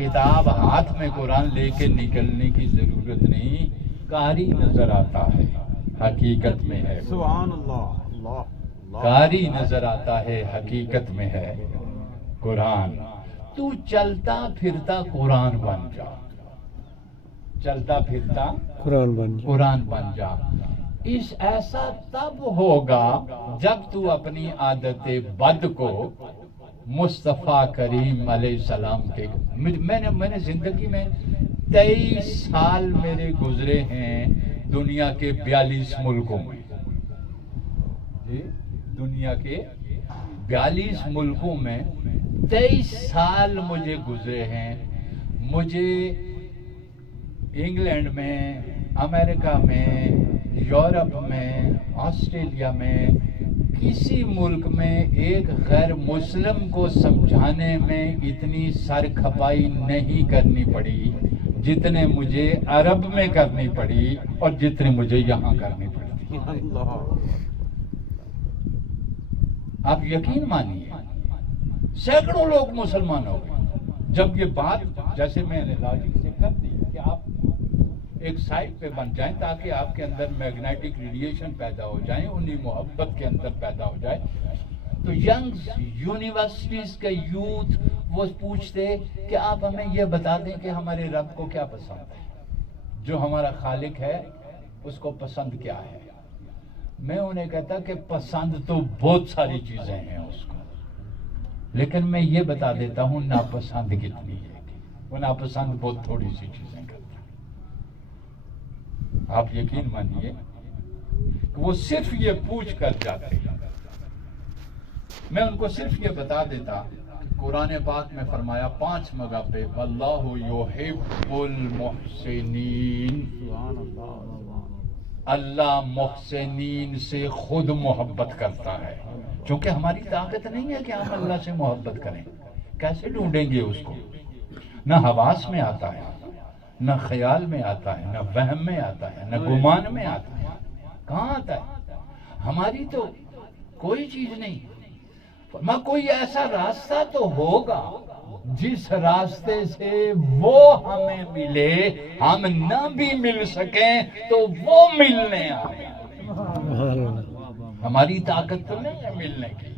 کتاب ہاتھ میں قرآن لے کے نکلنے کی ضرورت نہیں، قاری نظر آتا ہے، حقیقت میں ہے سبحان اللہ، قاری نظر آتا ہے، حقیقت میں ہے قرآن۔ تو چلتا پھرتا قرآن بن جا، چلتا پھرتا قرآن بن جا۔ اس ایسا تب ہوگا جب تو اپنی عادت بد کو مصطفیٰ کریم علیہ السلام کے میں نے زندگی میں 23 سال میرے گزرے ہیں دنیا کے 42 ملکوں میں، جی دنیا کے 42 ملکوں میں 23 سال مجھے گزرے ہیں۔ مجھے انگلینڈ میں، امریکہ میں، یورپ میں، آسٹریلیا میں، کسی ملک میں ایک غیر مسلم کو سمجھانے میں اتنی سر کھپائی نہیں کرنی پڑی جتنے مجھے عرب میں کرنی پڑی اور جتنے مجھے یہاں کرنی پڑی۔ آپ یقین مانیے سینکڑوں لوگ مسلمان ہو گئے جب یہ بات، جیسے میں نے لاجک سے کر دی کہ آپ ایک سائٹ پہ بن جائیں تاکہ آپ کے اندر میگنیٹک ریڈیشن پیدا ہو جائیں، انہی محبت کے اندر پیدا ہو جائے۔ تو ینگ یونیورسٹیز کے یوتھ وہ پوچھتے کہ آپ ہمیں یہ بتا دیں کہ ہمارے رب کو کیا پسند ہے، جو ہمارا خالق ہے اس کو پسند کیا ہے۔ میں انہیں کہتا کہ پسند تو بہت ساری چیزیں ہیں اس کو، لیکن میں یہ بتا دیتا ہوں ناپسند کتنی ہے، وہ ناپسند بہت تھوڑی سی چیزیں کرتا ہے۔ آپ یقین مانیے کہ وہ صرف یہ پوچھ کر جاتے ہیں، میں ان کو صرف یہ بتا دیتا کہ قرآن پاک میں فرمایا 5 جگہ پہ واللہ یحب المحسنین، اللہ محسنین سے خود محبت کرتا ہے۔ چونکہ ہماری طاقت نہیں ہے کہ ہم اللہ سے محبت کریں، کیسے ڈھونڈیں گے اس کو؟ نہ حواس میں آتا ہے، نہ خیال میں آتا ہے، نہ وہم میں آتا ہے، نہ گمان میں آتا ہے، کہاں آتا ہے؟ ہماری تو کوئی چیز نہیں۔ کوئی ایسا راستہ تو ہوگا جس راستے سے وہ ہمیں ملے، ہم نہ بھی مل سکیں تو وہ ملنے آئے۔ ہماری طاقت تو نہیں ہے ملنے کی،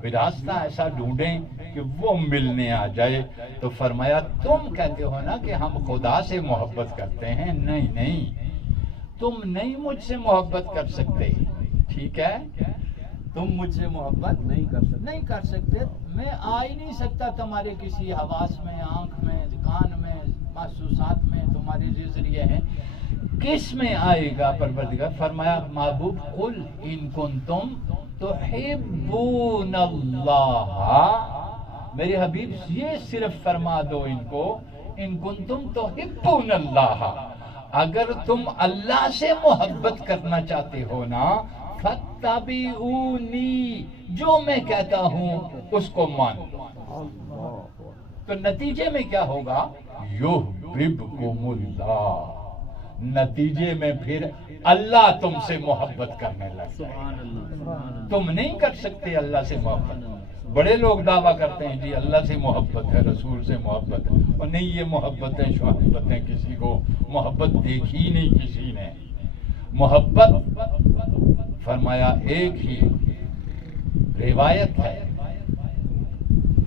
کوئی راستہ ایسا ڈھونڈیں کہ وہ ملنے آ جائے۔ تو فرمایا تم کہتے ہو نا کہ ہم خدا سے محبت کرتے ہیں، نہیں نہیں، تم نہیں مجھ سے محبت کر سکتے، ٹھیک ہے؟ تم مجھ سے محبت نہیں کر سکتے، میں آ ہی نہیں سکتا تمہارے کسی حواس میں، آنکھ میں، کان میں، محسوسات میں، تمہارے جو ذریعے ہیں، کس میں آئے گا پروردگار؟ فرمایا محبوب قل ان کنتم تحبون اللہ، میرے حبیب یہ صرف فرما دو ان کو، ان کنتم تحبون اللہ، اگر تم اللہ سے محبت کرنا چاہتے ہو نا فاتبعونی، جو میں کہتا ہوں اس کو مان لو۔ تو نتیجے میں کیا ہوگا؟ یحببکم اللہ، نتیجے میں پھر اللہ تم سے محبت کرنے لگے۔ تم نہیں کر سکتے اللہ سے محبت۔ بڑے لوگ دعویٰ کرتے ہیں جی اللہ سے محبت ہے، رسول سے محبت ہے، اور نہیں یہ محبتیں شہبتیں کسی کو محبت دیکھی نہیں کسی نے۔ محبت فرمایا ایک ہی روایت ہے،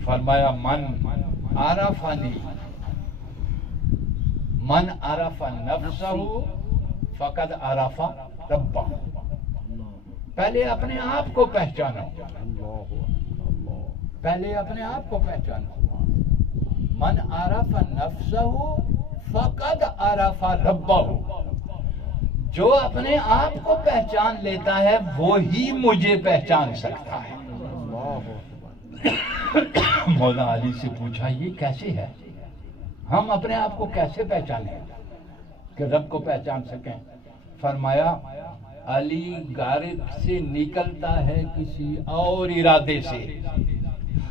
فرمایا من عرفنی، من عرف نفسہ فقد عرف ربہ، پہلے اپنے آپ کو پہچانو، پہلے اپنے آپ کو پہچانو۔ من عرف نفسہ فقد عرف ربہ، جو اپنے آپ کو پہچان لیتا ہے وہی مجھے پہچان سکتا ہے۔ مولانا علی سے پوچھا یہ کیسے ہے، ہم اپنے آپ کو کیسے پہچانیں کہ رب کو پہچان سکیں؟ فرمایا علی غارب سے نکلتا ہے کسی اور ارادے سے،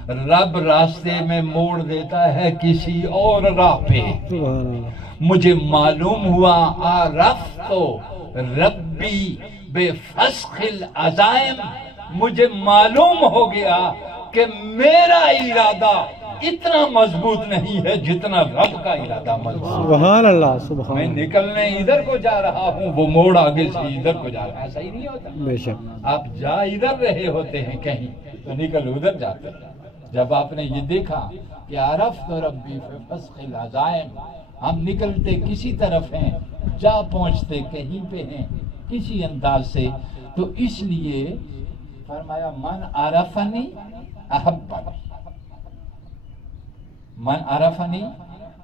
رب راستے میں موڑ دیتا ہے کسی اور راہ پہ۔ مجھے معلوم ہوا عرفت ربی بفسخ العزائم، مجھے معلوم ہو گیا کہ میرا ارادہ اتنا مضبوط نہیں ہے جتنا رب کا ارادہ مضبوط ہے۔ سبحان اللہ سبحان میں اللہ، نکلنے ادھر کو جا رہا ہوں، وہ موڑ آگے سے ادھر کو جا رہا ہے، صحیح نہیں ہوتا؟ بے شک آپ جا ادھر رہے ہوتے ہیں کہیں تو نکل ادھر جاتے ہیں۔ جب آپ نے یہ دیکھا کہ عرفت ربی فی فسخ العزائم، ہم نکلتے کسی طرف ہیں، جا پہنچتے کہیں پہ ہیں کسی انداز سے، تو اس لیے فرمایا من عرفنی احبنی، من عرفنی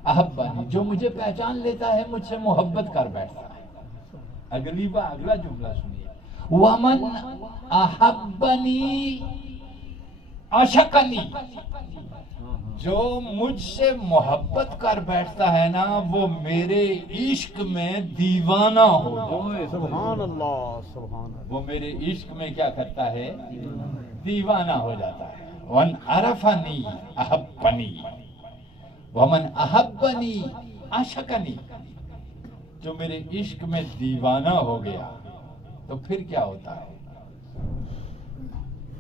احبنی، جو مجھے پہچان لیتا ہے مجھ سے محبت کر بیٹھتا ہے۔ اگلا جملہ سنیے، ومن احبنی عشقنی، جو مجھ سے محبت کر بیٹھتا ہے نا وہ میرے عشق میں دیوانہ ہو جاتا ہے۔ سبحان اللہ سبحان اللہ، وہ میرے عشق میں کیا کرتا ہے؟ دیوانہ ہو جاتا ہے۔ وَمَنْ عَرَفَنِي أَحَبَّنِي وَمَنْ أَحَبَّنِي عَشَقَنِي، جو میرے عشق میں دیوانہ ہو گیا تو پھر کیا ہوتا ہے؟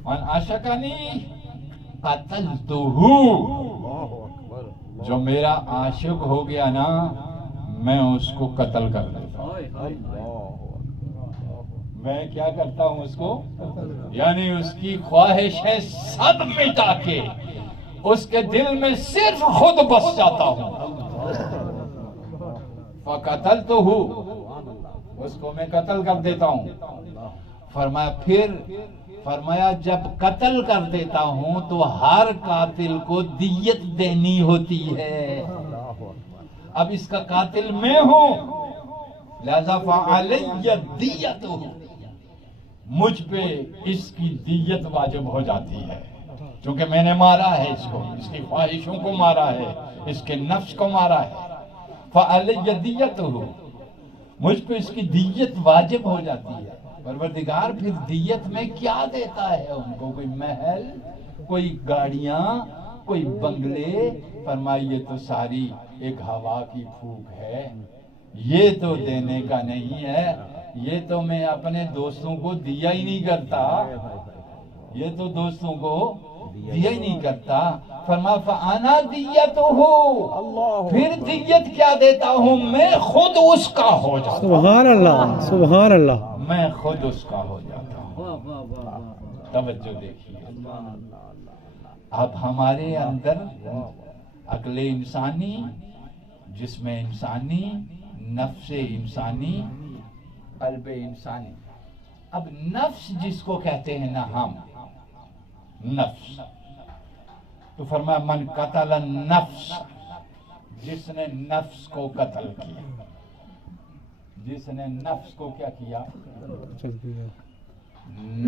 وَمَنْ عَشَقَنِي قَتَلْتُهُ، اللہ اکبر، جو میرا عاشق ہو گیا نا میں اس کو قتل کر دیتا ہوں۔ میں کیا کرتا ہوں اس کو؟ یعنی اس کی خواہشیں سب مٹا کے اس کے دل میں صرف خود بس جاتا ہوں۔ فَقَتَلْتُهُ، اس کو میں قتل کر دیتا ہوں۔ فرمایا جب قتل کر دیتا ہوں تو ہر قاتل کو دیت دینی ہوتی ہے۔ اب اس کا قاتل میں ہوں، لہذا فَعَلَيَّ دِيَّتُهُ، مجھ پہ اس کی دیت واجب ہو جاتی ہے، چونکہ میں نے مارا ہے اس کو، اس کی خواہشوں کو مارا ہے، اس کے نفس کو مارا ہے۔ فَعَلَيَّ دِيَّتُهُ، مجھ پہ اس کی دیت واجب ہو جاتی ہے۔ پروردگار پھر دیت میں کیا دیتا ہے ان کو؟ کوئی محل، کوئی گاڑیاں، کوئی بنگلے؟ فرمائیے تو ساری ایک ہوا کی پھونک ہے، یہ تو دینے کا نہیں ہے، یہ تو میں اپنے دوستوں کو دیا ہی نہیں کرتا، یہ تو دوستوں کو دیا ہی نہیں کرتا۔ فرما فانا دیتہ، پھر دیت کیا دیتا ہوں؟ میں خود اس کا ہو جاتا ہوں، سبحان اللہ سبحان اللہ، میں خود اس کا ہو جاتا ہوں۔ توجہ دیکھیے، اب ہمارے اندر عقل انسانی، جسم انسانی، نفس انسانی، قلب انسانی۔ اب نفس جس کو کہتے ہیں نا ہم، نفس، تو فرمایا من قتل النفس، جس نے نفس کو قتل کیا، جس نے نفس کو کیا کیا؟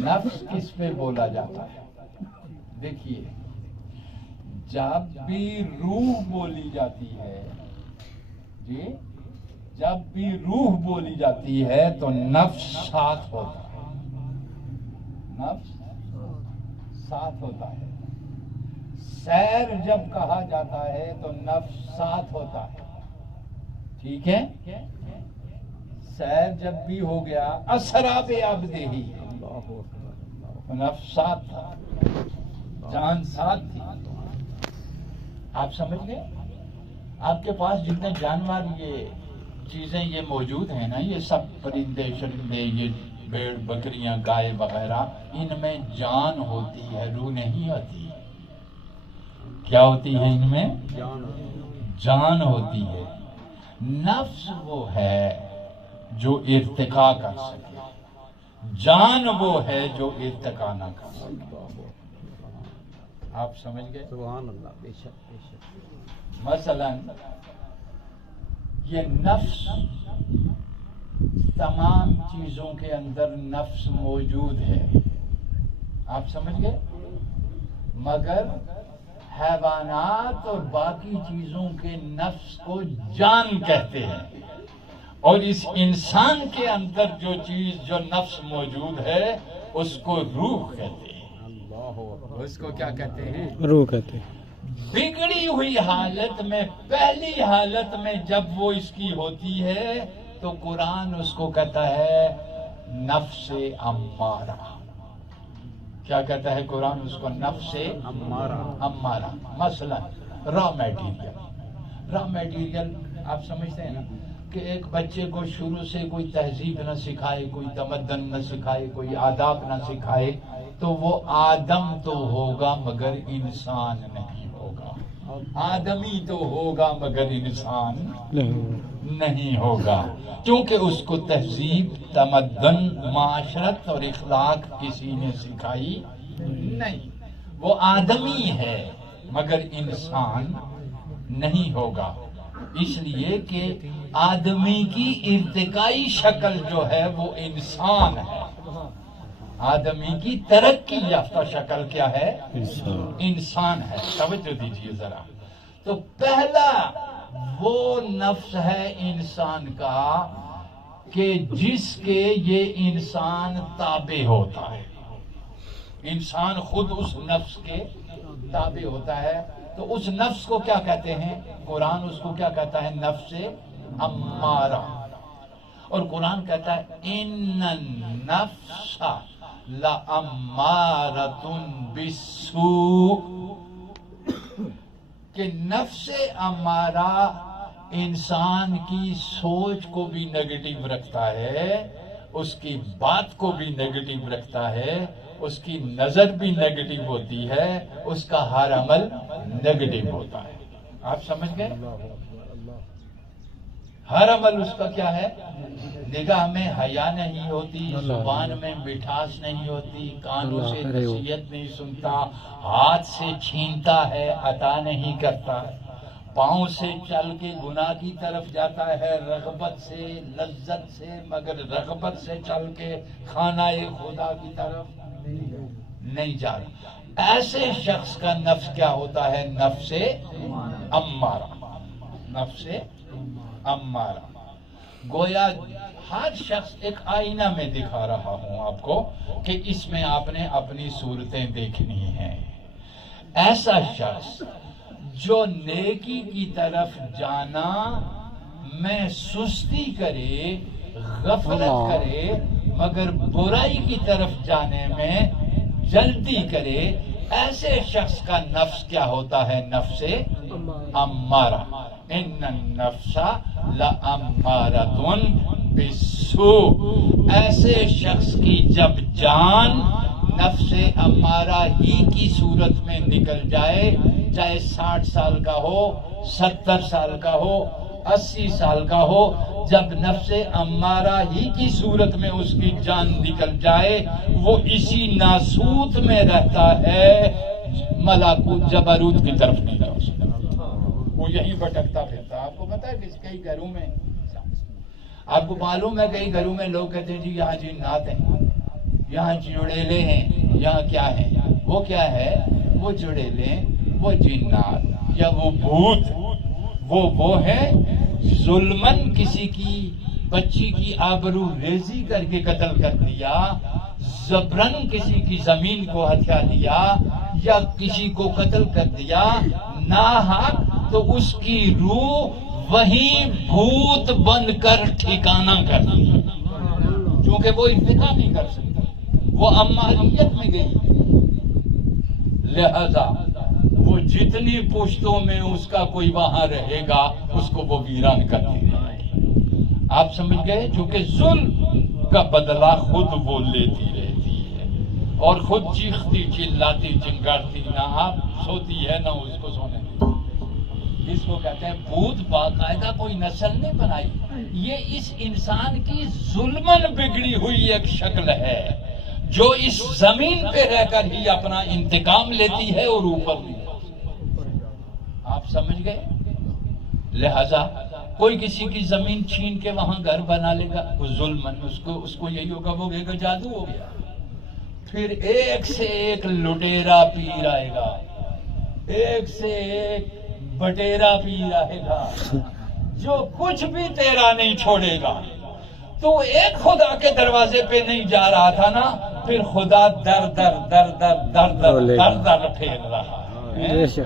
نفس کس پہ بولا جاتا ہے؟ دیکھیے، جب بھی روح بولی جاتی ہے، جی جب بھی روح بولی جاتی ہے تو نفس ساتھ ہوتا ہے، نفس ساتھ ہوتا ہے۔ سیر جب کہا جاتا ہے تو نفس ساتھ ہوتا ہے، ٹھیک ہے؟ سیر جب بھی ہو گیا اسرا بے عبدہ، نفس ساتھ تھا، جان ساتھ تھی۔ آپ سمجھ گئے؟ آپ کے پاس جتنے جانور یہ چیزیں یہ موجود ہیں نا، یہ سب پرندے شرندے، یہ بھیڑ بکریاں گائے وغیرہ، ان میں جان ہوتی ہے، روح نہیں ہوتی۔ کیا ہوتی ہے ان میں؟ جان ہوتی ہے۔ نفس وہ ہے جو ارتقا کر سکے، جان وہ ہے جو ارتقا نہ کر سکے۔ آپ سمجھ گئے؟ سبحان اللہ، بے شک بے شک۔ مثلا یہ نفس، تمام چیزوں کے اندر نفس موجود ہے، آپ سمجھ گئے؟ مگر حیوانات اور باقی چیزوں کے نفس کو جان کہتے ہیں، اور اس انسان کے اندر جو چیز جو نفس موجود ہے اس کو روح کہتے ہیں۔ اس کو کیا کہتے ہیں؟ روح کہتے ہیں۔ بگڑی ہوئی حالت میں، پہلی حالت میں جب وہ اس کی ہوتی ہے تو قرآن اس کو کہتا ہے نفس امارہ۔ کیا کہتا ہے قرآن اس کو؟ نفس امارہ۔ مثلا را میٹیریل آپ سمجھتے ہیں نا کہ ایک بچے کو شروع سے کوئی تہذیب نہ سکھائے، کوئی تمدن نہ سکھائے، کوئی آداب نہ سکھائے تو وہ آدم تو ہوگا مگر انسان نہیں ہوگا، آدمی تو ہوگا مگر انسان نہیں ہوگا، کیونکہ اس کو تہذیب، تمدن، معاشرت اور اخلاق کسی نے سکھائی نہیں، وہ آدمی ہے مگر انسان نہیں ہوگا، اس لیے کہ آدمی کی ارتقائی شکل جو ہے وہ انسان ہے، آدمی کی ترقی یافتہ شکل کیا ہے؟ انسان ہے۔ توجہ دیجیے ذرا، تو پہلا وہ نفس ہے انسان کا کہ جس کے یہ انسان تابع ہوتا ہے، انسان خود اس نفس کے تابع ہوتا ہے، تو اس نفس کو کیا کہتے ہیں؟ قرآن اس کو کیا کہتا ہے؟ نفس امارہ، اور قرآن کہتا ہے ان النفس لامارۃ بالسوء، کہ نفس امارہ انسان کی سوچ کو بھی نیگیٹو رکھتا ہے، اس کی بات کو بھی نیگیٹو رکھتا ہے، اس کی نظر بھی نیگیٹو ہوتی ہے، اس کا ہر عمل نیگیٹو ہوتا ہے۔ آپ سمجھ گئے؟ ہر عمل اس کا کیا ہے؟ نگاہ میں حیا نہیں ہوتی، زبان میں مٹھاس نہیں ہوتی، کانوں سے نصیحت نہیں سنتا، ہاتھ سے چھینتا ہے، عطا نہیں کرتا، پاؤں سے چل کے گناہ کی طرف جاتا ہے، رغبت سے، لذت سے، مگر رغبت سے چل کے کھانا خدا کی طرف نہیں جا رہا۔ ایسے شخص کا نفس کیا ہوتا ہے؟ نفس امارہ، نفس امارہ۔ گویا ہر شخص ایک آئینہ میں دکھا رہا ہوں آپ کو کہ اس میں آپ نے اپنی صورتیں دیکھنی ہیں۔ ایسا شخص جو نیکی کی طرف جانا میں سستی کرے، غفلت کرے، مگر برائی کی طرف جانے میں جلدی کرے، ایسے شخص کا نفس کیا ہوتا ہے؟ نفس امارہ۔ ان النفس لامارۃ بالسوء، ایسے شخص کی جب جان نفس امارہ ہی کی صورت میں نکل جائے، چاہے 60 سال کا ہو، 70 سال کا ہو، 80 سال کا ہو، جب نفس امارہ ہی کی صورت میں اس کی جان نکل جائے، وہ اسی ناسوت میں رہتا ہے، ملکوت جبروت کی طرف نہیں جا سکتا، وہ یہیں بھٹکتا پھرتا۔ آپ کو پتا ہے کہ کئی گھروں میں، آپ کو معلوم ہے کئی گھروں میں لوگ کہتے ہیں جی یہاں جنات ہیں، یہاں چڑیلے ہیں، یہاں کیا ہے؟ وہ کیا ہے؟ وہ چڑیلے، وہ جنات یا وہ بھوت، وہ ہے ظلمن کسی کی بچی کی آبرو ریزی کر کے قتل کر دیا، زبرن کسی کی زمین کو ہتھیا دیا، یا کسی کو قتل کر دیا ناحق، تو اس کی روح وہیں بھوت بن کر ٹھکانہ کر دیا، کیونکہ وہ ارتقا نہیں کر سکتا، وہ اماریت میں گئی، لہذا وہ جتنی پشتوں میں اس کا کوئی وہاں رہے گا اس کو وہ ویران کرتی رہے گی۔ آپ سمجھ گئے؟ چونکہ ظلم کا بدلہ خود وہ لیتی رہتی ہے اور خود چیختی چلاتی چنگاڑتی، نہ آپ سوتی ہے نہ اس کو سونے دیتی۔ اس کو کہتے ہیں بھوت، باقاعدہ کوئی نسل نہیں بنائی، یہ اس انسان کی ظلمن بگڑی ہوئی ایک شکل ہے جو اس زمین پہ رہ کر ہی اپنا انتقام لیتی ہے اور اوپر بھی۔ آپ سمجھ گئے؟ لہذا کوئی کسی کی زمین چھین کے وہاں گھر بنا لے گا، وہ ظلمن، اس کو یہی ہوگا، وہ کہے گا جادو ہو گیا۔ پھر ایک سے ایک لٹیرا پیر آئے گا، ایک سے ایک بٹیرا پیر آئے گا، جو کچھ بھی تیرا نہیں چھوڑے گا۔ تو ایک خدا کے دروازے پہ نہیں جا رہا تھا نا، پھر خدا در در در در در در در در پھیر رہا ہے۔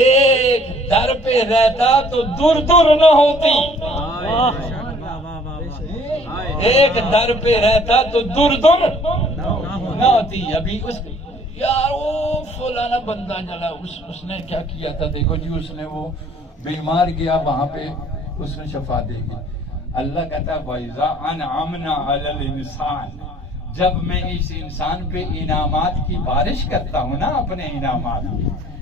ایک در پہ رہتا تو دور دور نہ ہوتی، ایک در پہ رہتا تو دور دور نہ ہوتی۔ ابھی یار وہ فلانا بندہ جلا اس نے کیا کیا تھا، دیکھو جی اس نے وہ بیمار گیا وہاں پہ اس نے شفا دے گی. اللہ کہتا ہے وَإِذَا أَنْعَمْنَا عَلَى الْإِنسَانِ، جب میں اس انسان پہ انعامات کی بارش کرتا ہوں نا، اپنے انعامات،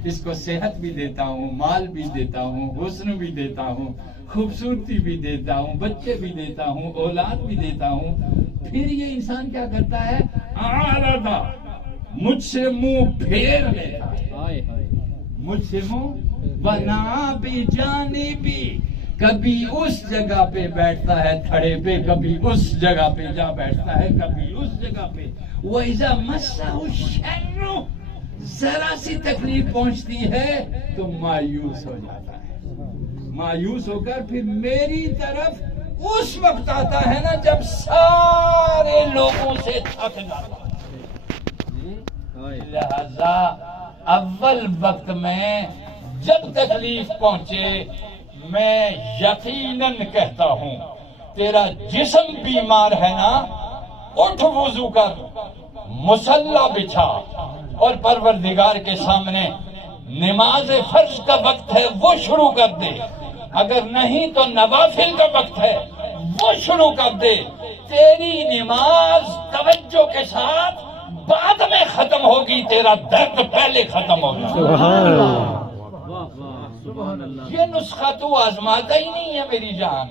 اس کو صحت بھی دیتا ہوں، مال بھی دیتا ہوں، حسن بھی دیتا ہوں، خوبصورتی بھی دیتا ہوں، بچے بھی دیتا ہوں، اولاد بھی دیتا ہوں، پھر یہ انسان کیا کرتا ہے، آرادہ، مجھ سے منہ پھیر لیتا ہے، مجھ سے منہ بنا بھی جانی بھی، کبھی اس جگہ پہ بیٹھتا ہے تھڑے پہ، کبھی اس جگہ پہ جا بیٹھتا ہے، کبھی اس جگہ پہ. وَإِذَا مَسَّهُ الشَّرُّ، ذرا سی تکلیف پہنچتی ہے تو مایوس ہو جاتا ہے، مایوس ہو کر پھر میری طرف اس وقت آتا ہے نا جب سارے لوگوں سے تھک جاتا ہے. لہذا اول وقت میں جب تکلیف پہنچے میں یقیناً کہتا ہوں تیرا جسم بیمار ہے نا، اٹھ وضو کر، مصلی بچھا اور پروردگار کے سامنے نماز فرض کا وقت ہے وہ شروع کر دے، اگر نہیں تو نوافل کا وقت ہے وہ شروع کر دے. تیری نماز توجہ کے ساتھ بعد میں ختم ہوگی، تیرا درد پہلے ختم ہوگا. سبحان اللہ. یہ نسخہ تو آزماتا ہی نہیں ہے میری جان،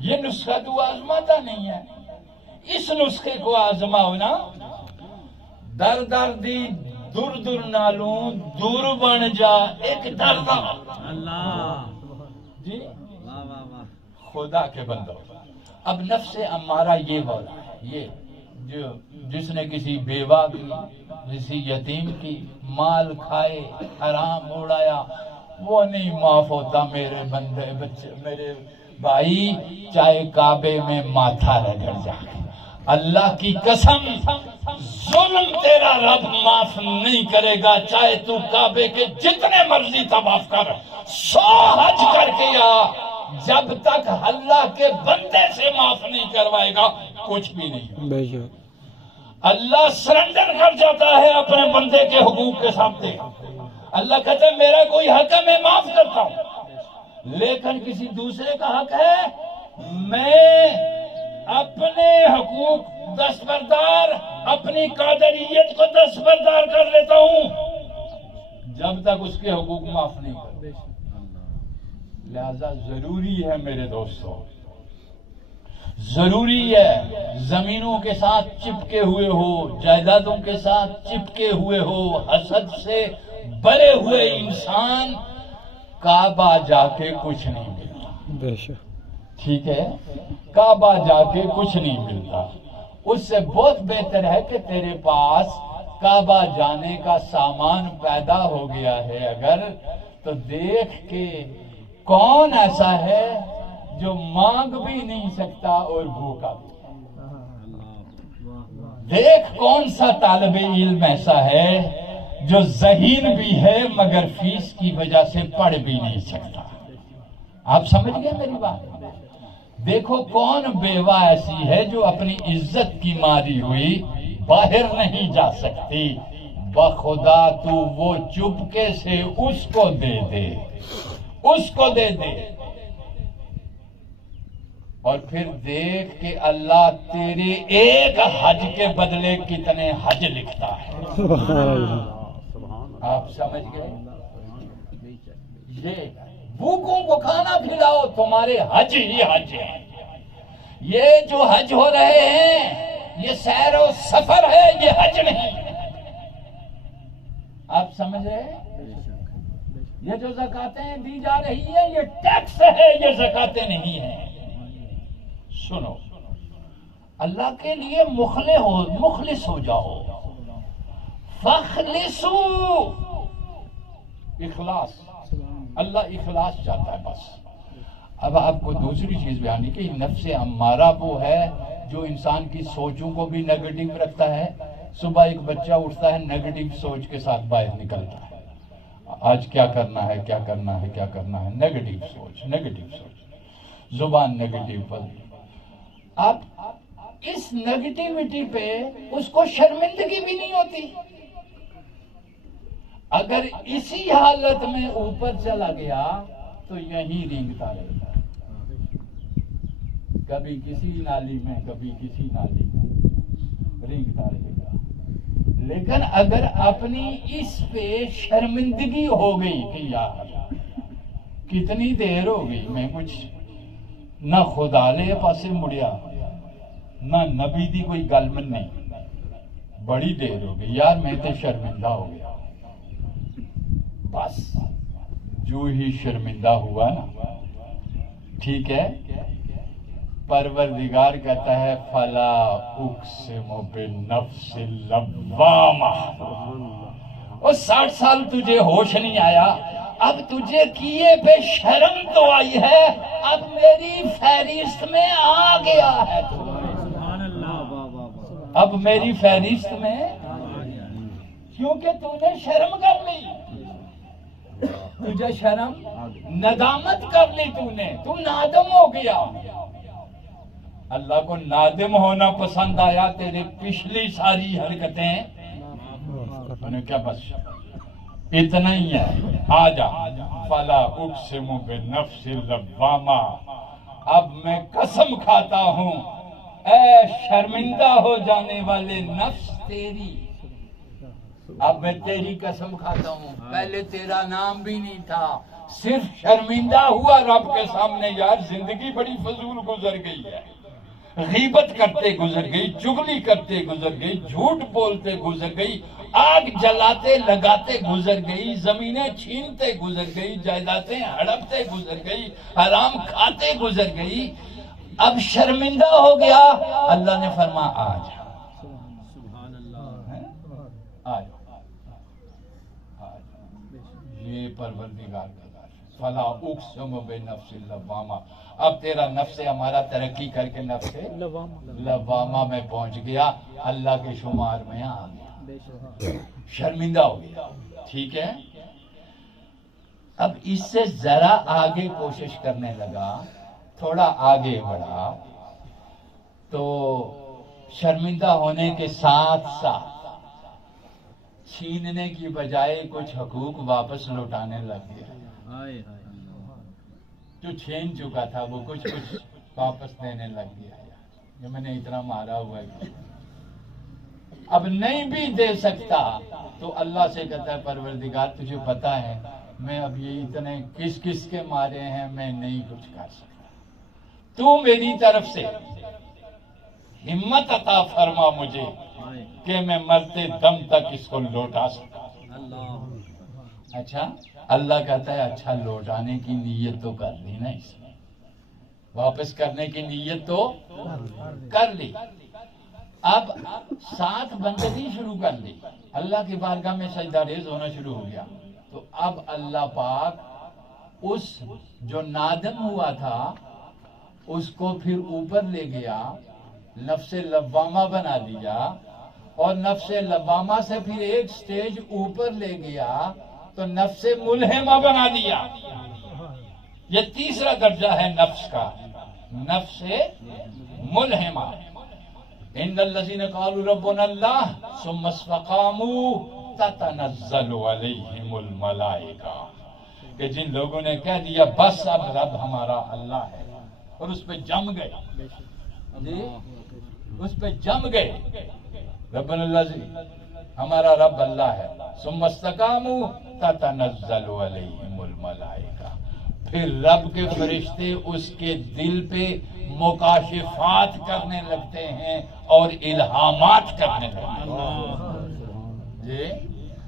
یہ نسخہ تو آزماتا نہیں ہے. اس نسخے کو آزماؤ نا، در در دی دور دور نالوں دور بن جا ایک درد. اللہ جی خدا کے بندو، اب نفس امارہ یہ بولا ہے، یہ جو جس نے کسی بیوہ کی، کسی یتیم کی مال کھائے، حرام اڑایا، وہ نہیں معاف ہوتا میرے بندے بچے، میرے بھائی، چاہے کعبے میں ماتھا رگڑ جائے. اللہ کی قسم ظلم تیرا رب معاف نہیں کرے گا، چاہے تو کعبے کے جتنے مرضی طواف کر، 100 حج کر کے آ، جب تک اللہ کے بندے سے معاف نہیں کروائے گا کچھ بھی نہیں. بے شک. اللہ سرنڈر کر جاتا ہے اپنے بندے کے حقوق کے سامنے. اللہ کہتا ہے میرا کوئی حق ہے میں معاف کرتا ہوں، لیکن کسی دوسرے کا حق ہے میں اپنے حقوق دستبردار، اپنی قادریت کو دستبردار کر لیتا ہوں جب تک اس کے حقوق معاف نہیں کرتے. لہذا ضروری ہے میرے دوستوں، ضروری ہے زمینوں کے ساتھ چپکے ہوئے ہو، جائیدادوں کے ساتھ چپکے ہوئے ہو، حسد سے بھرے ہوئے انسان کعبہ جا کے کچھ نہیں ملتا. بے شک. ٹھیک ہے، کعبہ جا کے کچھ نہیں ملتا. اس سے بہت بہتر ہے کہ تیرے پاس کعبہ جانے کا سامان پیدا ہو گیا ہے اگر، تو دیکھ کے کون ایسا ہے جو مانگ بھی نہیں سکتا اور بھوکا بھی. دیکھ کون سا طالب علم ایسا ہے جو ذہین بھی ہے مگر فیس کی وجہ سے پڑھ بھی نہیں سکتا. آپ سمجھ گئے میری بات؟ دیکھو کون بیوہ ایسی ہے جو اپنی عزت کی ماری ہوئی باہر نہیں جا سکتی. بخدا تو وہ چپکے سے اس کو دے دے، اس کو دے دے، اور پھر دیکھ کہ اللہ تیرے ایک حج کے بدلے کتنے حج لکھتا ہے. سبحان اللہ. آپ سمجھ گئے؟ یہ بھوکوں کو کھانا کھلاؤ، تمہارے حج ہی حج ہے. یہ جو حج ہو رہے ہیں یہ سیر و سفر ہے، یہ حج نہیں. آپ سمجھ رہے ہیں؟ یہ جو زکاتیں دی جا رہی ہیں یہ ٹیکس ہے، یہ زکاتیں نہیں ہیں. سنو، اللہ کے لیے مخلص ہو جاؤ. فخلصو، اخلاص، اللہ اخلاص چاہتا ہے بس. اب آپ کو دوسری چیز بیان کی کہ نفس امارہ وہ ہے جو انسان کی سوچوں کو بھی نیگیٹو رکھتا ہے. صبح ایک بچہ اٹھتا ہے نیگیٹو سوچ کے ساتھ باہر نکلتا ہے، آج کیا کرنا ہے، کیا کرنا ہے، کیا کرنا ہے، نیگیٹو سوچ، نیگیٹو سوچ، زبان نیگیٹو پر. اب اس نگیٹیوٹی پہ اس کو شرمندگی بھی نہیں ہوتی. اگر اسی حالت میں اوپر چلا گیا تو یہیں رینگتا رہے گا، کبھی کسی نالی میں کبھی کسی نالی میں رینگتا رہے گا. لیکن اگر اپنی اس پہ شرمندگی ہو گئی کہ یار کتنی دیر ہو گئی میں کچھ نہ خدا لے پاسے مڑیا نہ نبی دی کوئی گل من نہیں، بڑی دیر ہو گئی یار میں تو شرمندہ ہو گیا. بس جو ہی شرمندہ ہوا نا، ٹھیک ہے، پروردگار کہتا ہے فلا اقسم بالنفس اللوامہ. اور 60 سال تجھے ہوش نہیں آیا، اب تجھے کیے پہ شرم تو آئی ہے، اب میری فہرست میں آ گیا ہے تو، اب میری فہرست میں، کیونکہ تو نے شرم کر لی، تجھے شرم ندامت کر لی، تو نادم ہو گیا. اللہ کو نادم ہونا پسند آیا، تیرے پچھلی ساری حرکتیں انہیں کیا بس اتنا ہی ہے. آجا فلا اقسم بالنفس اللوامہ، اب میں قسم کھاتا ہوں اے شرمندہ ہو جانے والے نفس تیری، اب میں تیری قسم کھاتا ہوں، پہلے تیرا نام بھی نہیں تھا، صرف شرمندہ ہوا رب کے سامنے، یار زندگی بڑی فضول گزر گئی ہے، غیبت کرتے گزر گئی، چغلی کرتے گزر گئی، جھوٹ بولتے گزر گئی، آگ جلاتے لگاتے گزر گئی، زمینیں چھینتے گزر گئی، جائیدادیں ہڑپتے گزر گئی، حرام کھاتے گزر گئی، اب شرمندہ ہو گیا. اللہ نے فرمایا آ جا، آ جا، یہ پروردگار کا دار، فلا اقسم بنفس اللوامہ. اب تیرا نفس ہمارا ترقی کر کے نفس لوامہ میں پہنچ گیا، اللہ کے شمار میں آ گیا، شرمندہ ہو گیا. ٹھیک ہے، اب اس سے ذرا آگے کوشش کرنے لگا، تھوڑا آگے بڑھا تو شرمندہ ہونے کے ساتھ ساتھ چھیننے کی بجائے کچھ حقوق واپس لوٹانے لگ گیا. جو چھین چکا تھا وہ کچھ واپس دینے لگ گیا، یہ میں نے اتنا مارا ہوا ہے، اب نہیں بھی دے سکتا تو اللہ سے کہتا ہے پروردگار تجھے پتا ہے میں اب یہ اتنے کس کس کے مارے ہیں، میں نہیں کچھ کر سکتا، تو میری طرف سے ہمت عطا فرما مجھے کہ میں مرتے دم تک اس کو لوٹا سکتا. اچھا، اللہ کہتا ہے اچھا لوٹانے کی نیت تو کر لی نا، اس نے واپس کرنے کی نیت تو کر لی، اب ساتھ بندگی شروع کر لی، اللہ کی بارگاہ میں سجدہ ریز ہونا شروع ہو گیا. تو اب اللہ پاک اس جو نادم ہوا تھا اس کو پھر اوپر لے گیا، نفس لوامہ بنا دیا، اور نفس لوامہ سے پھر ایک سٹیج اوپر لے گیا تو نفس ملہمہ بنا دیا. یہ تیسرا درجہ ہے نفس کا، نفس ملہمہ. ان الذین قالوا ربنا اللہ ثم استقاموا تتنزل علیہم الملائکہ، کہ جن لوگوں نے کہہ دیا بس اب رب ہمارا اللہ ہے اور اس پہ جم گئے، جی اس پہ جم گئے، ربنا اللہ ہمارا رب اللہ ہے، ثم استقاموا تتنزل علیہم الملائکہ، پھر رب کے فرشتے اس کے دل پہ مکاشفات کرنے لگتے ہیں اور الہامات کرنے لگتے ہیں، جی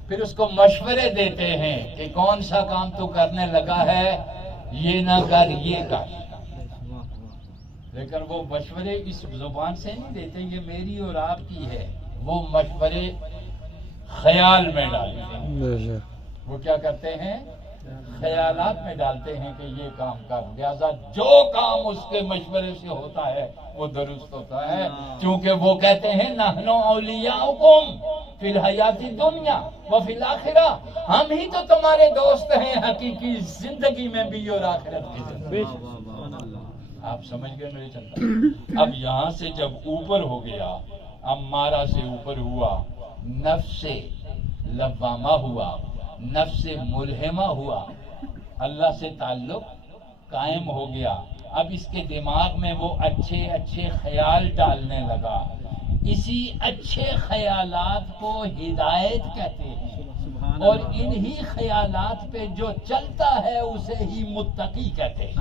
پھر اس کو مشورے دیتے ہیں کہ کون سا کام تو کرنے لگا ہے، یہ نہ کر یہ کر. لیکن وہ مشورے اس زبان سے نہیں دیتے یہ میری اور آپ کی ہے، وہ مشورے خیال میں ڈالتے ہیں. وہ کیا کرتے ہیں؟ خیالات میں ڈالتے ہیں کہ یہ کام کر، لہذا جو کام اس کے مشورے سے ہوتا ہے وہ درست ہوتا ہے، کیونکہ وہ کہتے ہیں نحن اولیاؤکم فی الحیات الدنیا وفی الآخرہ، ہم ہی تو تمہارے دوست ہیں حقیقی زندگی میں بھی اور آخرت کی زندگی. آپ سمجھ گئے میرے چندہ؟ اب یہاں سے جب اوپر ہو گیا، امارہ سے اوپر ہوا، نفس لوامہ ہوا، نفس ملہمہ ہوا، اللہ سے تعلق قائم ہو گیا۔ اب اس کے دماغ میں وہ اچھے اچھے خیال ڈالنے لگا، اسی اچھے خیالات کو ہدایت کہتے ہیں، اور انہی خیالات پہ جو چلتا ہے اسے ہی متقی کہتے ہیں۔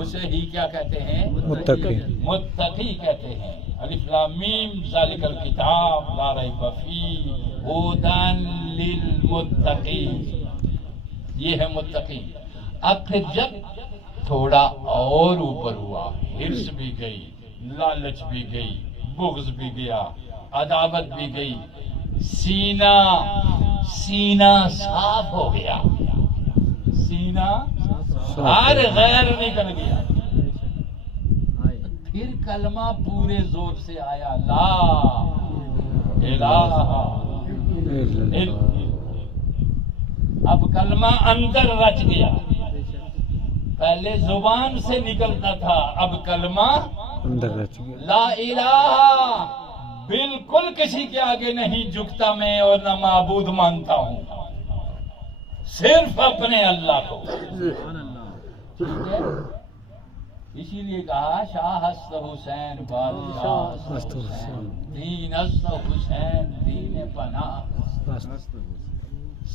اسے ہی کیا کہتے ہیں؟ متقی۔ متقی کہتے ہیں۔ الف لام میم ذالک الکتاب لا ریب فیہ ھدی للمتقین، یہ ہے متقی۔ اب پھر جب تھوڑا اور اوپر ہوا، حرص بھی گئی، لالچ بھی گئی، بغض بھی گیا، عداوت بھی گئی، سینہ صاف ہو گیا، سینہ ہر غیر نکل گیا، پھر کلمہ پورے زور سے آیا، لا الہ الا اللہ۔ اب کلمہ اندر رچ گیا، پہلے زبان سے نکلتا تھا، اب کلمہ اندر رچ گیا۔ لا الہ، بالکل کسی کے آگے نہیں جھکتا میں اور نہ معبود مانتا ہوں، صرف اپنے اللہ کو۔ ٹھیک ہے؟ اسی لیے کہا شاہ ہست حسین بادشاہ ہست حسین، دین ہست حسین دین پناہ،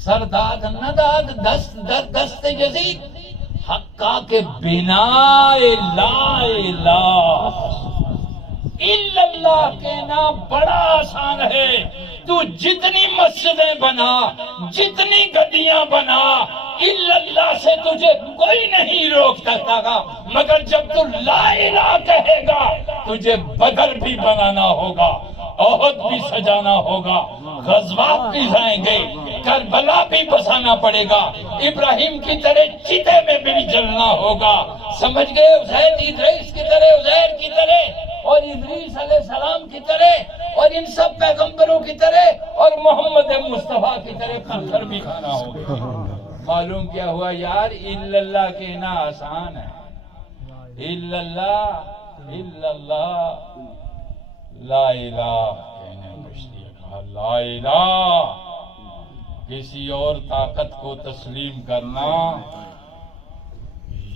سرداد نداد دست در دست یزید، حقا کے بنا لا الہ الا اللہ کہنا بڑا آسان ہے۔ تو جتنی مسجدیں بنا، جتنی گدیاں بنا، الا اللہ سے تجھے کوئی نہیں روک سکتا گا، مگر جب تو لا الہ کہے گا تجھے بدر بھی بنانا ہوگا، احد بھی سجانا ہوگا، غزوات بھی جائیں گے، کربلا بھی بسانا پڑے گا، ابراہیم کی طرح چتے میں بھی جلنا ہوگا، سمجھ گئے؟ ادریس کی طرح، عزیر کی طرح، اور ادریس علیہ السلام کی طرح، اور ان سب پیغمبروں کی طرح، اور محمد مصطفیٰ کی طرح پتھر بھی کھانا ہوگا۔ معلوم کیا ہوا یار؟ الا اللہ کہنا آسان ہے، الا اللہ لا الہ کہنے مشکل ہے، لا الہ کسی اور طاقت کو تسلیم کرنا،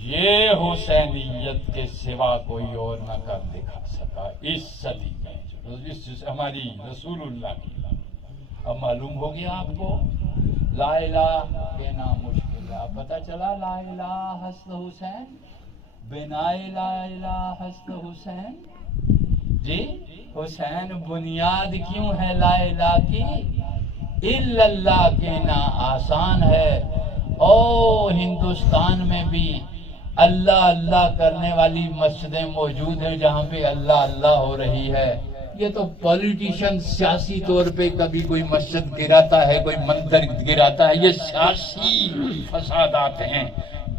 یہ حسینیت کے سوا کوئی اور نہ کر دکھا سکا اس صدی میں، اس ہماری رسول اللہ کی۔ اب معلوم ہو گیا آپ کو لا الہ کہنا مشکل ہے، اب پتہ چلا لا الہ ہست حسین، بنا لا الہ ہست حسین۔ جی حسین بنیاد کیوں ہے لا الہ کی؟ الا اللہ کہنا آسان ہے، او ہندوستان میں بھی اللہ اللہ کرنے والی مسجدیں موجود ہیں جہاں پہ اللہ اللہ ہو رہی ہے۔ یہ تو پولیٹیشین سیاسی طور پہ کبھی کوئی مسجد گراتا ہے، کوئی مندر گراتا ہے، یہ سیاسی فسادات ہیں،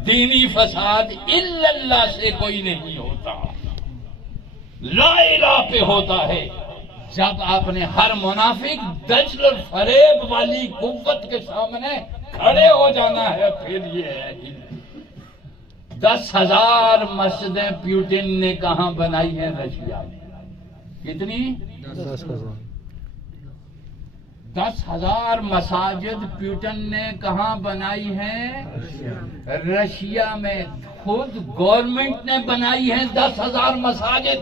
دینی فساد الا اللہ سے کوئی نہیں ہوتا، لا الہ پہ ہوتا ہے۔ جب آپ نے ہر منافق دجل اور فریب والی قوت کے سامنے کھڑے ہو جانا ہے، پھر یہ ہے 10,000 مسجدیں پیوٹن نے کہاں بنائی ہیں؟ رشیا میں۔ کتنی؟ 10,000 مساجد پیوٹن نے کہاں بنائی ہیں؟ رشیا میں۔ خود گورنمنٹ نے بنائی ہیں 10,000 مساجد،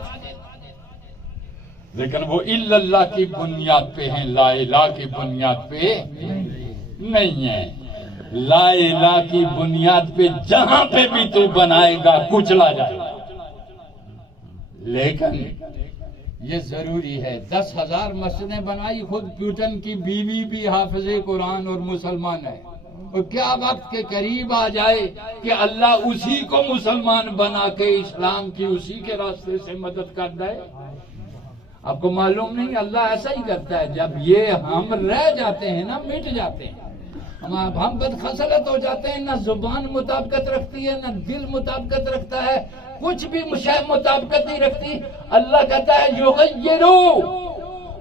لیکن وہ الا اللہ کی بنیاد پہ ہیں، لا الہ کی بنیاد پہ نہیں ہے۔ لا الہ کی بنیاد پہ جہاں پہ بھی تو بنائے گا کچلا جائے گا، لیکن یہ ضروری ہے۔ 10,000 مسجدیں بنائی، خود پیوٹن کی بیوی بھی حافظ قرآن اور مسلمان ہے، اور کیا وقت کے قریب آ جائے کہ اللہ اسی کو مسلمان بنا کے اسلام کی اسی کے راستے سے مدد کر دے؟ آپ کو معلوم نہیں؟ اللہ ایسا ہی کرتا ہے، جب یہ ہم رہ جاتے ہیں نا، مٹ جاتے ہیں، ہم بدخصلت ہو جاتے ہیں، نہ زبان مطابقت رکھتی ہے، نہ دل مطابقت رکھتا ہے، کچھ بھی مطابقت نہیں رکھتی، اللہ کہتا ہے یغیرو،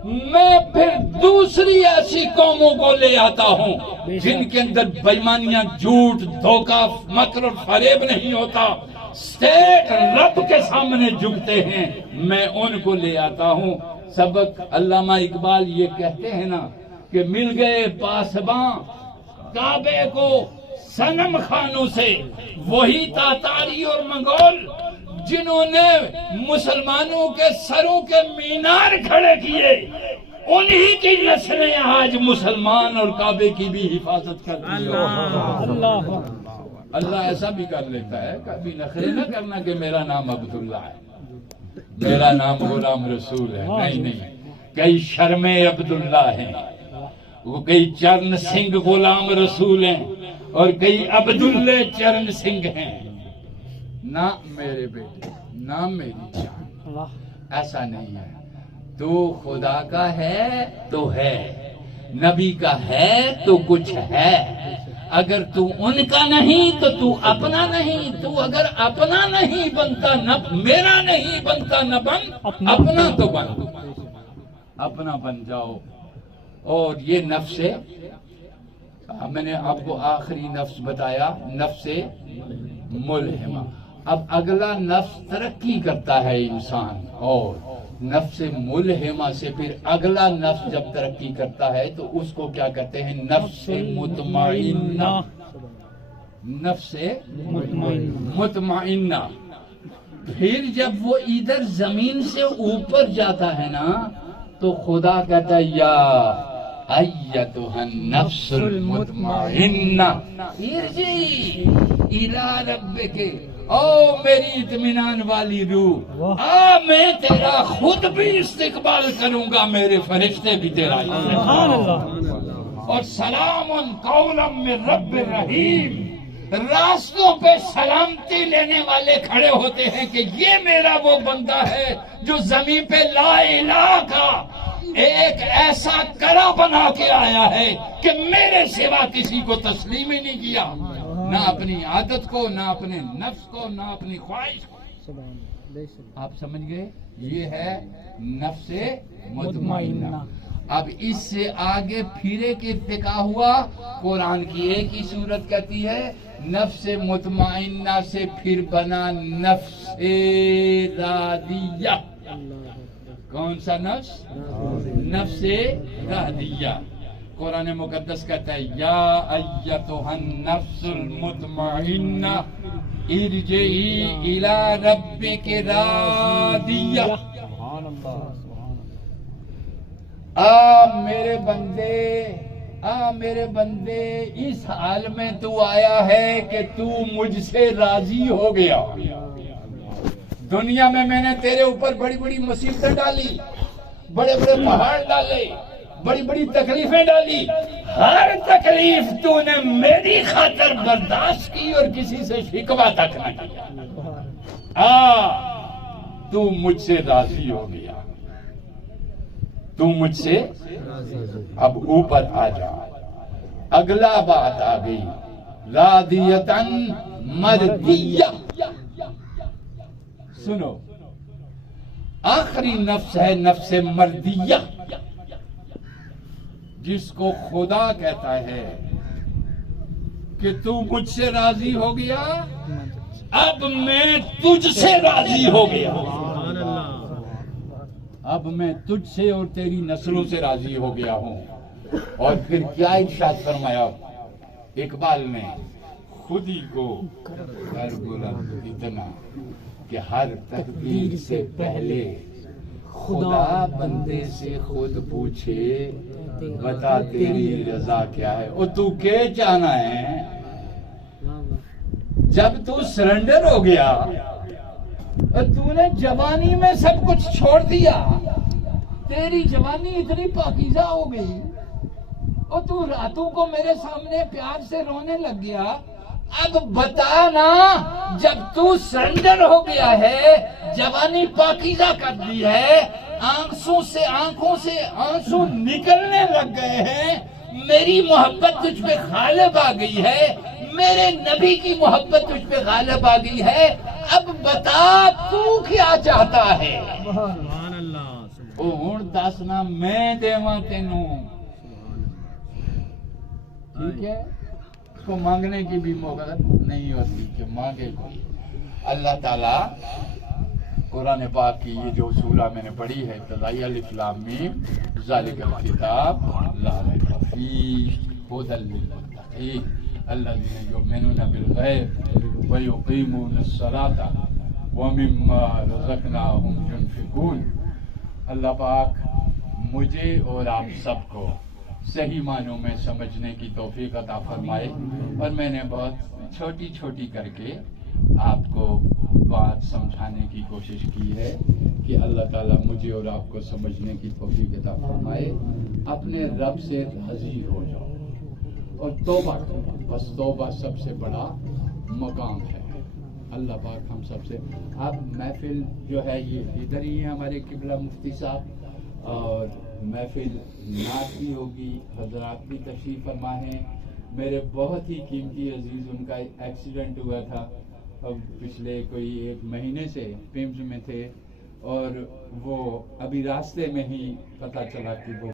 میں پھر دوسری ایسی قوموں کو لے آتا ہوں جن کے اندر بےایمانیاں، جھوٹ، دھوکہ، مکر اور فریب نہیں ہوتا، اسٹیٹ رب کے سامنے جھکتے ہیں، میں ان کو لے آتا ہوں۔ سبق علامہ اقبال یہ کہتے ہیں نا کہ مل گئے پاسباں کعبے کو صنم خانوں سے، وہی تاتاری اور منگول جنہوں نے مسلمانوں کے سروں کے مینار کھڑے کیے، انہی کی نسلیں آج مسلمان اور کعبے کی بھی حفاظت کرتی ہیں۔ اللہ ایسا بھی کر لیتا ہے، کبھی نخرے نہ کرنا کہ میرا نام عبداللہ ہے، میرا نام غلام رسول ہے، نہیں، کئی شرم عبداللہ ہیں، وہ کئی چرن سنگھ غلام رسول ہیں اور کئی عبداللہ چرن سنگھ ہیں۔ نہ میرے بیٹے، نہ میری جان، ایسا نہیں ہے۔ تو خدا کا ہے تو ہے، نبی کا ہے تو کچھ ہے۔ اگر تو ان کا نہیں تو تو اپنا نہیں، تو اگر اپنا نہیں بنتا نہ میرا نہیں بنتا نہ بن، اپنا تو بن، اپنا بن جاؤ۔ اور یہ نفس ہے، میں نے آپ کو آخری نفس بتایا، نفس ملہمہ۔ اب اگلا نفس ترقی کرتا ہے انسان، اور نفس ملہمہ سے پھر اگلا نفس جب ترقی کرتا ہے تو اس کو کیا کہتے ہیں؟ نفس مطمئنہ، نفس مطمئنہ۔ پھر جب وہ ادھر زمین سے اوپر جاتا ہے نا تو خدا کہتا ہے یا ایتھا النفس المطمئنہ ارجعی الی ربک، او میری اطمینان والی روح، میں تیرا خود بھی استقبال کروں گا، میرے فرشتے بھی تیرا استقبال، اور سلام قولا من رب رحیم۔ راستوں پہ سلامتی لینے والے کھڑے ہوتے ہیں کہ یہ میرا وہ بندہ ہے جو زمین پہ لا الہ کا ایک ایسا کرا بنا کے آیا ہے کہ میرے سوا کسی کو تسلیم ہی نہیں کیا، نہ اپنی عادت کو، نہ اپنے نفس کو، نہ اپنی خواہش کو۔ آپ سمجھ گئے؟ یہ ہے نفس مطمئنہ۔ اب اس سے آگے پھر ایک ارتقا ہوا، قرآن کی ایک ہی صورت کہتی ہے نفس مطمئنہ سے پھر بنا نفس راضیہ۔ کون سا نفس؟ نفس راضیہ۔ قرآن مقدس کہتا ہے یا ایتھا النفس المطمئنہ ارجعی الی ربک راضیہ۔ میرے بندے، میرے بندے، اس حال میں تو آیا ہے کہ تو مجھ سے راضی ہو گیا۔ دنیا میں نے تیرے اوپر بڑی بڑی مصیبتیں ڈالی، بڑے بڑے پہاڑ ڈالے، بڑی بڑی تکلیفیں ڈالی، ہر تکلیف تو نے میری خاطر برداشت کی اور کسی سے شکوہ تک نہ کیا۔ تو مجھ سے راضی ہو گیا، تو مجھ سے۔ اب اوپر آ جا، اگلا بات آ گئی، راضیتاً مردیہ۔ سنو، آخری نفس ہے نفس مردیہ، جس کو خدا کہتا ہے کہ تو مجھ سے راضی ہو گیا، اب میں تجھ سے راضی ہو گیا، اب میں تجھ سے اور تیری نسلوں سے راضی ہو گیا ہوں۔ اور پھر کیا ارشاد فرمایا اقبال نے؟ خود ہی کو کر بلند اتنا کہ ہر تقدیر سے پہلے خدا بندے سے خود پوچھے بتا تیری رضا کیا ہے، اور تو کیا چاہنا ہے؟ جب تو سرنڈر ہو گیا اور تو نے جوانی میں سب کچھ چھوڑ دیا، تیری جوانی اتنی پاکیزہ ہو گئی اور تو راتوں کو میرے سامنے پیار سے رونے لگ گیا، اب بتا نا، جب تو سرنڈر ہو گیا ہے، جوانی پاکیزہ کر دی ہے، آنکھوں سے آنسو نکلنے لگ گئے ہیں، میری محبت تجھ پہ غالب آ گئی ہے، میرے نبی کی محبت تجھ پہ غالب آ گئی ہے، اب بتا تو کیا چاہتا ہے؟ ہن دسنا میں دیواں تینوں، ٹھیک ہے؟ اس کو مانگنے کی بھی موقع نہیں ہوتی کہ مانگے کوئی، اللہ تعالیٰ قرآن پاک کی یہ جو سورہ میں نے پڑھی ہے ابتدائی الف لام میم ذالک الکتاب لا ریب فیہ ھدی للمتقین الذین یؤمنون بالغیب ویقیمون الصلاۃ ومما رزقناہم ینفقون۔ اللہ پاک مجھے اور آپ سب کو صحیح معنوں میں سمجھنے کی توفیق عطا فرمائے، اور میں نے بہت چھوٹی چھوٹی کر کے آپ کو بات سمجھانے کی کوشش کی ہے کہ اللہ تعالیٰ مجھے اور آپ کو سمجھنے کی توفیق عطا فرمائے۔ اپنے رب سے راضی ہو جاؤ اور توبہ کرو، بس توبہ سب سے بڑا مقام ہے۔ اللہ پاک ہم سب سے، اب محفل جو ہے یہ ادھر ہی ہے ہمارے قبلہ مفتی صاحب، اور محفل نعت بھی ہوگی، حضرات بھی تشریف فرما ہیں۔ میرے بہت ہی قیمتی عزیز، ان کا ایکسیڈنٹ ہوا تھا اب پچھلے کوئی 1 مہینے سے، پیمز میں تھے، اور وہ ابھی راستے میں ہی پتہ چلا کہ وہ